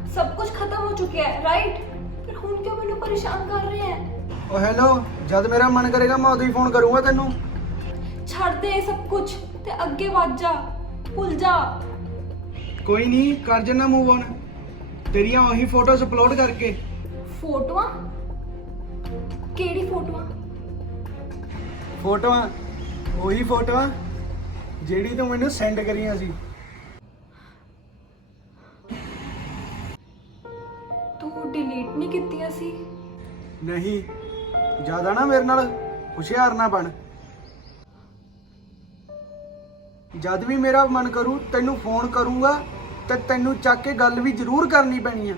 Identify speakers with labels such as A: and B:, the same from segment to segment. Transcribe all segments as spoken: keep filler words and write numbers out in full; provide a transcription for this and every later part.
A: सब कुछ खत्म हो चुका है, राइट? फिर हुन क्यों मैनू परेशान कर रहे हैं?
B: ओ हेलो, जद मेरा मन करेगा मैं उਦੋਂ ही फोन करूंगा तेनू।
A: छड़ दे सब कुछ ते अगे वध जा, भूल जा।
B: कोई नहीं, कर जन्ना मूव ऑन तेरियां वही फोटोज अपलोड करके।
A: फोटोआं? केड़ी फोटोआं?
B: फोटोआं ਉਹੀ फोटोआं ਜਿਹੜੀ ਤੂੰ ਮੈਨੂੰ ਸੈਂਡ ਕਰੀਆਂ ਸੀ।
A: तू डिलीट नहीं कीतियां सी?
B: ਨਹੀਂ, ਜ਼ਿਆਦਾ ਨਾ ਮੇਰੇ ਨਾਲ ਹੁਸ਼ਿਆਰ ਨਾ ਬਣ। ਜਦ ਵੀ ਮੇਰਾ ਮਨ ਕਰੂ ਤੈਨੂੰ ਫੋਨ ਕਰੂੰਗਾ ਤੇ ਤੈਨੂੰ ਚੱਕ ਕੇ ਗੱਲ ਵੀ ਜ਼ਰੂਰ ਕਰਨੀ ਪੈਣੀ ਆ।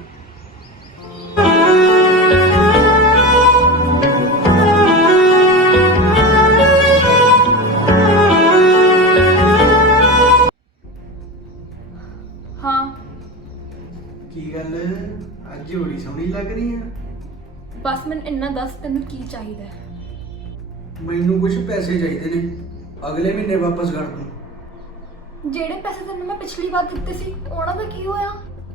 A: हाँ।
B: ਕੀ ਗੱਲ ਅੱਜ ਬੜੀ ਸੋਹਣੀ ਲੱਗ ਰਹੀ ਆ।
A: बस मैनू इन्ना दस तेनू की चाहिदा है?
B: ਮੈਨੂੰ ਕੁਝ ਪੈਸੇ ਚਾਹੀਦੇ ਨੇ, ਅਗਲੇ ਮਹੀਨੇ ਵਾਪਸ ਕਰ ਦੂੰ।
A: ਜਿਹੜੇ ਪੈਸੇ ਤੈਨੂੰ ਮੈਂ ਪਿਛਲੀ ਵਾਰ ਦਿੱਤੇ ਸੀ ਉਹਨਾਂ ਦਾ ਕੀ ਹੋਇਆ?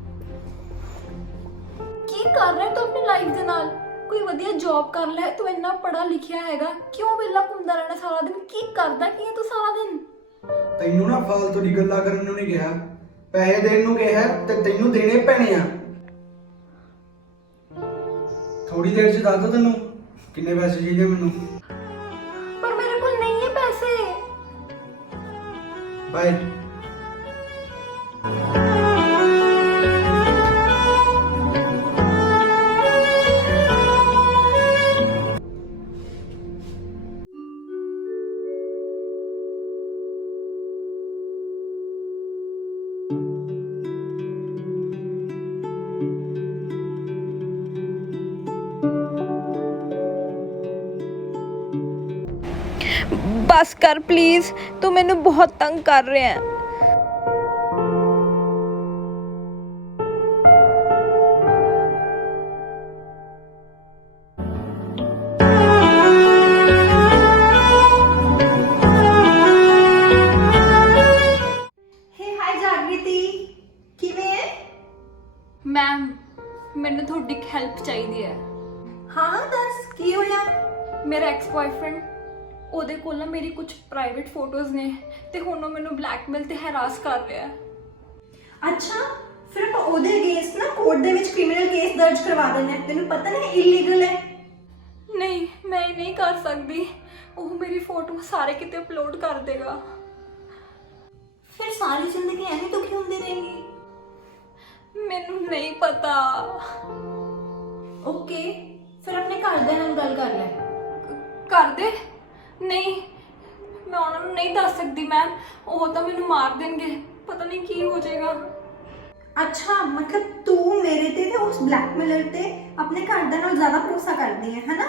A: ਕੀ ਕਰ ਰਿਹਾ ਤੂੰ ਆਪਣੀ ਲਾਈਫ ਦੇ ਨਾਲ? ਕੋਈ ਵਧੀਆ ਜੌਬ ਕਰ ਲੈ, ਤੂੰ ਇੰਨਾ ਪੜ੍ਹਾ ਲਿਖਿਆ ਹੈਗਾ, ਕਿਉਂ ਵਿਹਲਾ ਘੁੰਮਦਾ ਰਹਿਣਾ ਸਾਰਾ ਦਿਨ? ਕੀ ਕਰਦਾ ਕੀ ਹੈ ਤੂੰ ਸਾਰਾ ਦਿਨ?
B: ਤੈਨੂੰ ਨਾ ਫਾਲਤੂ ਦੀ ਗੱਲਾਂ ਕਰਨ ਨੂੰ ਨਹੀਂ ਕਿਹਾ, ਪੈਸੇ ਦੇਣ ਨੂੰ ਕਿਹਾ ਤੇ ਤੈਨੂੰ ਦੇਣੇ ਪੈਣੇ ਆ। ਥੋੜੀ ਦੇਰ ਚ ਦੱਸ ਦੋ ਤੈਨੂੰ ਕਿੰਨੇ ਪੈਸੇ ਚਾਹੀਦੇ ਮੈਨੂੰ।
A: ਪਰ ਮੇਰੇ ਕੋਲ ਨਹੀਂ ਹੈ ਪੈਸੇ।
B: ਬਾਏ।
A: बस कर प्लीज, तू मैनू बहुत तंग कर रहे हैं। मैम मैनू थोड़ी हेल्प चाहिए है।
C: हाँ दस की होया?
A: मेरा एक्स बॉयफ्रेंड, ਉਹਦੇ ਕੋਲ ਨਾ ਮੇਰੀ ਕੁਝ ਪ੍ਰਾਈਵੇਟ ਫੋਟੋਜ਼ ਨੇ ਤੇ ਹੁਣ ਉਹ ਮੈਨੂੰ ਬਲੈਕਮੇਲ ਤੇ ਹੈਰਾਸ ਕਰ ਰਿਹਾ ਹੈ।
C: ਅੱਛਾ, ਫਿਰ ਆਪਾਂ ਉਹਦੇ ਅਗੇਂਸਟ ਨਾ ਕੋਰਟ ਦੇ ਵਿੱਚ ਕ੍ਰਿਮੀਨਲ ਕੇਸ ਦਰਜ ਕਰਵਾ ਦੇਣਾ ਹੈ। ਤੈਨੂੰ ਪਤਾ ਨਾ ਇਲੀਗਲ ਹੈ।
A: ਨਹੀਂ, ਮੈਂ ਇਹ ਨਹੀਂ ਕਰ ਸਕਦੀ। ਉਹ ਮੇਰੀ ਫੋਟੋ ਸਾਰੇ ਕਿਤੇ ਅਪਲੋਡ ਕਰ ਦੇਗਾ।
C: ਫਿਰ ਸਾਰੀ ਜ਼ਿੰਦਗੀ ਐਵੇਂ ਦੁਖੀ ਹੁੰਦੀ ਰਹੇਂਗੀ।
A: ਮੈਨੂੰ ਨਹੀਂ ਪਤਾ।
C: ਓਕੇ, ਫਿਰ ਆਪਣੇ ਘਰ ਦੇ ਨਾਲ ਗੱਲ ਕਰ ਲੈ।
A: ਕਰ ਦੇ? ਨਹੀਂ, ਮੈਂ ਉਹਨਾਂ ਨੂੰ ਨਹੀਂ ਦੱਸ ਸਕਦੀ ਮੈਮ, ਉਹ ਤਾਂ ਮੈਨੂੰ ਮਾਰ ਦੇਣਗੇ। ਪਤਾ ਨਹੀਂ ਕੀ ਹੋ ਜਾਏਗਾ।
C: ਅੱਛਾ, ਮਤਲਬ ਤੂੰ ਮੇਰੇ ਤੇ ਤੇ ਉਸ ਬਲੈਕਮੇਲਰ ਤੇ ਆਪਣੇ ਘਰ ਦੇ ਨਾਲ ਜ਼ਿਆਦਾ ਭਰੋਸਾ ਕਰਦੀ ਹੈ, ਹੈਨਾ?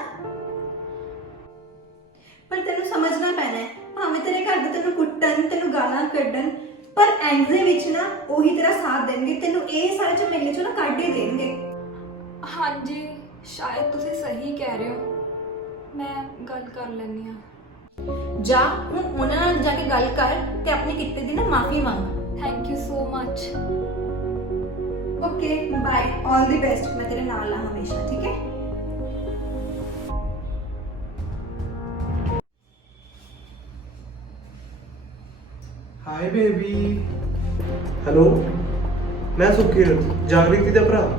C: ਪਰ ਤੈਨੂੰ ਸਮਝਣਾ ਪੈਣਾ ਹੈ, ਭਾਵੇਂ ਤੇਰੇ ਘਰ ਦੇ ਤੈਨੂੰ ਕੁੱਟਣ, ਤੈਨੂੰ ਗਾਲਾਂ ਕੱਢਣ, ਪਰ ਐਂਡ ਦੇ ਵਿੱਚ ਨਾ ਉਹੀ ਤੇਰਾ ਸਾਥ ਦੇਣਗੇ। ਤੈਨੂੰ ਇਹ ਸਾਰੇ ਝਮੇਲੇ ਚੋਂ ਨਾ ਕੱਢ ਹੀ ਦੇਣਗੇ।
A: ਹਾਂਜੀ, ਸ਼ਾਇਦ ਤੁਸੀਂ ਸਹੀ ਕਹਿ ਰਹੇ ਹੋ। ਮੈਂ ਗੱਲ ਕਰ ਲੈਂਦੀ ਹਾਂ।
C: ਜਾ ਹੁਣ ਉਹਨਾਂ ਨਾਲ ਜਾ ਕੇ ਗੱਲ ਕਰ ਤੇ ਆਪਣੇ ਕਿੱਤੇ ਦੀ ਨਾ ਮਾਫੀ ਮੰਗ।
A: Thank you so much.
C: Okay bye, all the best. ਮੈਂ ਤੇਰੇ ਨਾਲ ਆ ਹਮੇਸ਼ਾ, ਠੀਕ ਹੈ?
B: High baby.
D: ਹੈਲੋ, ਮੈਂ ਸੁਖੀਰ, ਜਾਗਰਿਤੀ ਦਾ ਭਰਾ।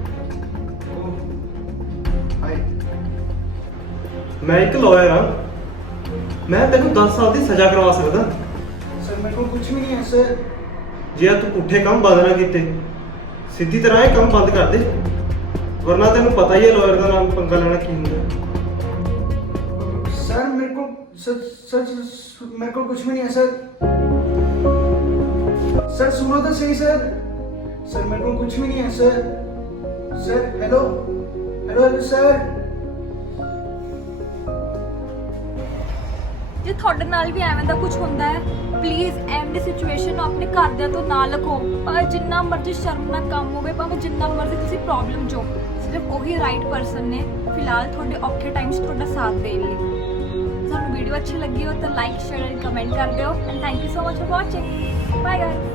B: ਹਾਈ।
D: ਮੈਂ ਇੱਕ ਲਾਇਰ ਹਾਂ। ਮੈਂ ਤੈਨੂੰ ਦਸ ਸਾਲ ਦੀ ਸਜ਼ਾ ਕਰਵਾ ਸਕਦਾ
B: ਸਰ ਮੇਰੇ ਕੋਲ ਕੁਝ ਵੀ ਨਹੀਂ ਹੈ ਸਰ।
D: ਜੇ ਤੂੰ ਪੁੱਠੇ ਕੰਮ ਬੰਦ ਨਾ ਕੀਤੇ। ਸਿੱਧੀ ਤਰ੍ਹਾਂ ਇਹ ਕੰਮ ਬੰਦ ਕਰ ਦੇ, ਵਰਨਾ ਤੈਨੂੰ ਪਤਾ ਹੀ ਹੈ ਲਾਇਰ ਦਾ ਨਾਮ ਪੰਗਾ ਲੈਣਾ ਕੀ ਹੁੰਦਾ।
B: ਸਰ ਮੇਰੇ ਕੋਲ ਸਰ ਸਰ ਮੇਰੇ ਕੋਲ ਕੁਝ ਵੀ ਨਹੀਂ ਹੈ ਸਰ। सर सुनो तो सही सर। सर मेरे को कुछ भी नहीं है sir. Sir hello hello hello sir.
A: ਜੇ ਤੁਹਾਡੇ ਨਾਲ ਵੀ ਐਵੇਂ ਦਾ ਕੁਝ ਹੁੰਦਾ ਹੈ, ਪਲੀਜ਼ ਐਵੇਂ ਦੀ ਸਿਚੁਏਸ਼ਨ ਨੂੰ ਆਪਣੇ ਘਰਦਿਆਂ ਤੋਂ ਨਾ ਲਕੋ। ਭਾਵੇਂ ਜਿੰਨਾ ਮਰਜ਼ੀ ਸ਼ਰਮਨਾਕ ਕੰਮ ਹੋਵੇ, ਭਾਵੇਂ ਜਿੰਨਾ ਮਰਜ਼ੀ ਤੁਸੀਂ ਪ੍ਰੋਬਲਮ ਜੋ, ਸਿਰਫ ਉਹੀ ਰਾਈਟ ਪਰਸਨ ਨੇ ਫਿਲਹਾਲ ਤੁਹਾਡੇ ਔਖੇ ਟਾਈਮਸ ਤੁਹਾਡਾ ਸਾਥ ਦੇਣ ਲਈ। ਤੁਹਾਨੂੰ ਵੀਡੀਓ ਅੱਛੀ ਲੱਗੀ ਹੋ ਤਾਂ ਲਾਈਕ, ਸ਼ੇਅਰ ਐਂਡ ਕਮੈਂਟ ਕਰ ਦਿਓ। And thank you so much for watching. Bye guys.